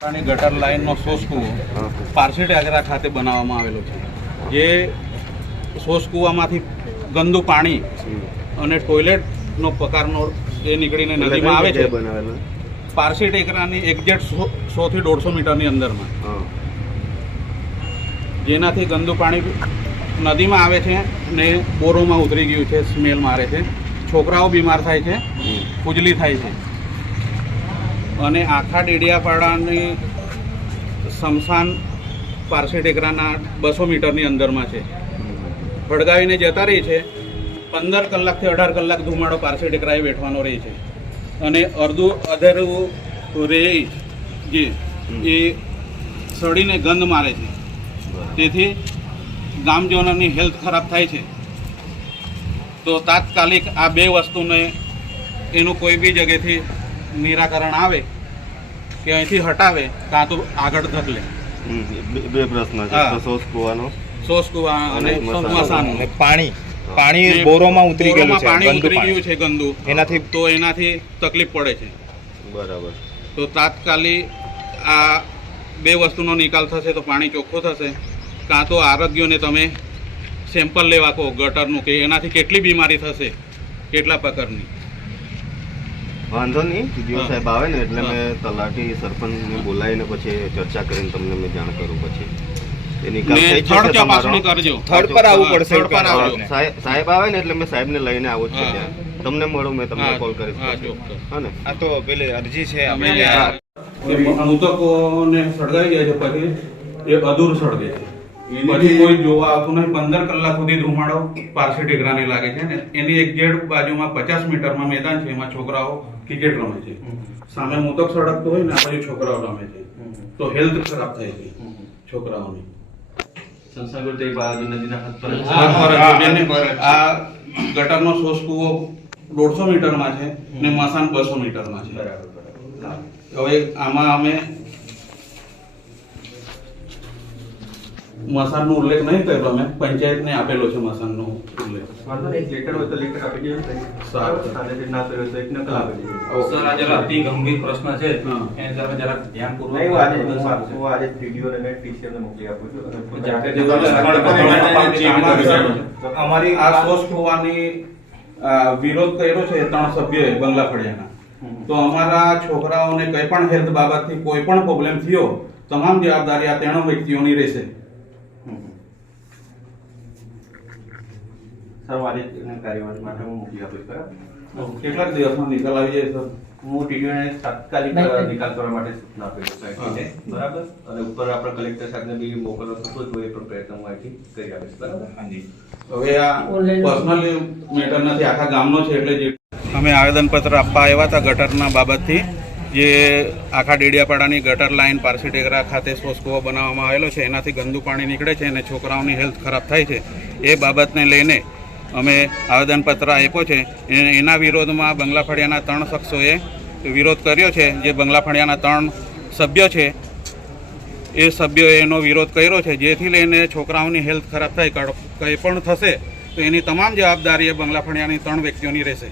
અને ગટર લાઇનનો શોષ કૂવો પારસી ટાગરા ખાતે બનાવવામાં આવેલો છે. જે સોસ કૂવામાંથી ગંદુ પાણી અને ટોયલેટનો પ્રકારનો એ નીકળીને નદીમાં આવે છે. પારસી ટેકરાની એક્ઝેક્ટ સો થી દોઢસો મીટરની અંદરમાં. જેનાથી ગંદુ પાણી નદીમાં આવે છે ને બોરોમાં ઉતરી ગયું છે સ્મેલ મારે છે. છોકરાઓ બીમાર થાય છે. ખુજલી થાય છે. અને આખા ડેડિયાપાડાની શમશાન પારસી ટેકરાના બસો મીટરની અંદરમાં છે. ભડગાવીને જતા રહી છે. પંદર કલાકથી અઢાર કલાક ધુમાડો પારસી ટેકરાએ બેઠવાનો રહે છે. અને અડધું અધેરું રે જે એ સડીને ગંધ મારે છે. તેથી ગામજનોની હેલ્થ ખરાબ થાય છે. તો તાત્કાલિક આ બે વસ્તુને એનું કોઈ બી જગ્યાથી નિરાકરણ આવે કે અહીંથી હટાવે કાં તો આગળ ધકલે બે- પ્રશ્ન છે. સોસ કુવાનો? સોસ કુવા અને. મસાનો પાણી. પાણી બોરોમાં ઉતરી ગયેલું છે પાણી ઉતરી ગયું છે ગંદુ. એનાથી તો એનાથી તકલીફ પડે છે. બરાબર. તો તાત્કાલિક આ બે વસ્તુનો નિકાલ થશે તો પાણી ચોખ્ખું થશે. કાં તો આરોગ્યને તમે સેમ્પલ લેવા કહો ગટરનું કે એનાથી કેટલી બીમારી થશે કેટલા પ્રકારની. વાંધો નહીં ટીડીઓ સાહેબ આવે ને એટલે મેં તલાટી સરપંચને બોલાવીને પછી ચર્ચા કરીને તમને મેં જાણ કરું પછી. એ નિકાલ ને થઈ થર્ડ જશે તમારો. ચપાસણી કરજો થર્ડ પર આવવું પડશે થર્ડ પર આવજો. હા, સાહેબ સાહેબ આવે ને એટલે મેં સાહેબને લઈને આવું જ ત્યાં. તમને મળું મેં તમને કોલ કરીશ હા, પછી. ચોક્કસ. હા ને? આ તો પેલી અરજી છે અમે આપણે આ એ મૃતકોને સળગાઈ ગયા છે પછી એ અધૂર સળગે. છે પછી કોઈ જોવા આવતું નહીં. પંદર કલાક સુધી ધુમાડો પારસી ટેકરાને લાગે છે ને. એની એક્ઝેક્ટ બાજુમાં પચાસ મીટરમાં મેદાન છે. એમાં છોકરાઓ ક્રિકેટ રમે છે. સામે મોતક સળગતો હોય ને આ બાજુ છોકરાઓ રમે છે. તો હેલ્થ ખરાબ થાય છે છોકરાઓની. અને આ ગટરનો શોષ કૂવો દોઢસો મીટરમાં છે ને મસાન બસો મીટરમાં છે. હવે આમાં અમે મસાનનો ઉલ્લેખ નહીં કર્યો અમે પંચાયતને આપેલો છે મસાનનો ઉલ્લેખ. વાંધો નહીં લેટર હોય તો લેટર આપી દેવું સારું. સારું ના કર્યો તો એક નકલ આપી દેવું સર આ જરા અતિ ગંભીર પ્રશ્ન છે. એને તમે જરા ધ્યાનપૂર્વક નહીં આજે આપો તો સારું છે. હું આજે ટીડીઓ ને ટીસીઓ ને મોકલી આપું છું. જાતે જે તમે સ્થળ પર ચેક કરી શકો છો. અમારી આ કૂવાની વિરોધ કર્યો છે ત્રણ સભ્યોએ બંગલા ફળિયાના તો અમારા છોકરાઓને કંઈ પણ હેલ્થ બાબતથી કોઈ પણ પ્રોબ્લેમ થયો તમામ જવાબદારી આ ત્રણ વ્યક્તિઓની રહેશે. સર કાર્યવાહી માટે હું મોકલી આપીશ બરાબર? કેટલાક દિવસમાં નિકાલ આવી જાય સર હું ટીડીઓ તાત્કાલિક નિકાલ કરવા માટે સૂચના આપી બરાબર? અને ઉપર આપણે કલેક્ટર સાહેબને બી મોકલવો થતો જ હોય એ પણ પ્રયત્ન હું અહીંથી કરી આપીશ બરાબર? હાજી. હવે આ પર્સનલી મેટર નથી આખા ગામનો છે એટલે જે અમે આવેદનપત્ર આપવા આવ્યા હતા ગટરના બાબતથી જે આખા ડેડિયાપાડાની ગટર લાઇન પારસી ટેકરા ખાતે શોષકુવો બનાવવામાં આવેલો છે એનાથી ગંદુ પાણી નીકળે છે અને છોકરાઓની હેલ્થ ખરાબ થાય છે. એ બાબતને લઈને અમે આવેદનપત્ર આપ્યો છે. એના વિરોધમાં બંગલા ફળિયાના ત્રણ શખ્સોએ વિરોધ કર્યો છે. જે બંગલા ફળિયાના ત્રણ સભ્યો છે, એ સભ્યોએ એનો વિરોધ કર્યો છે. જેથી લઈને છોકરાઓની હેલ્થ ખરાબ થાય કંઈ પણ થશે, તો એની તમામ જવાબદારી એ બંગલા ફળિયાની ત્રણ વ્યક્તિઓની રહેશે.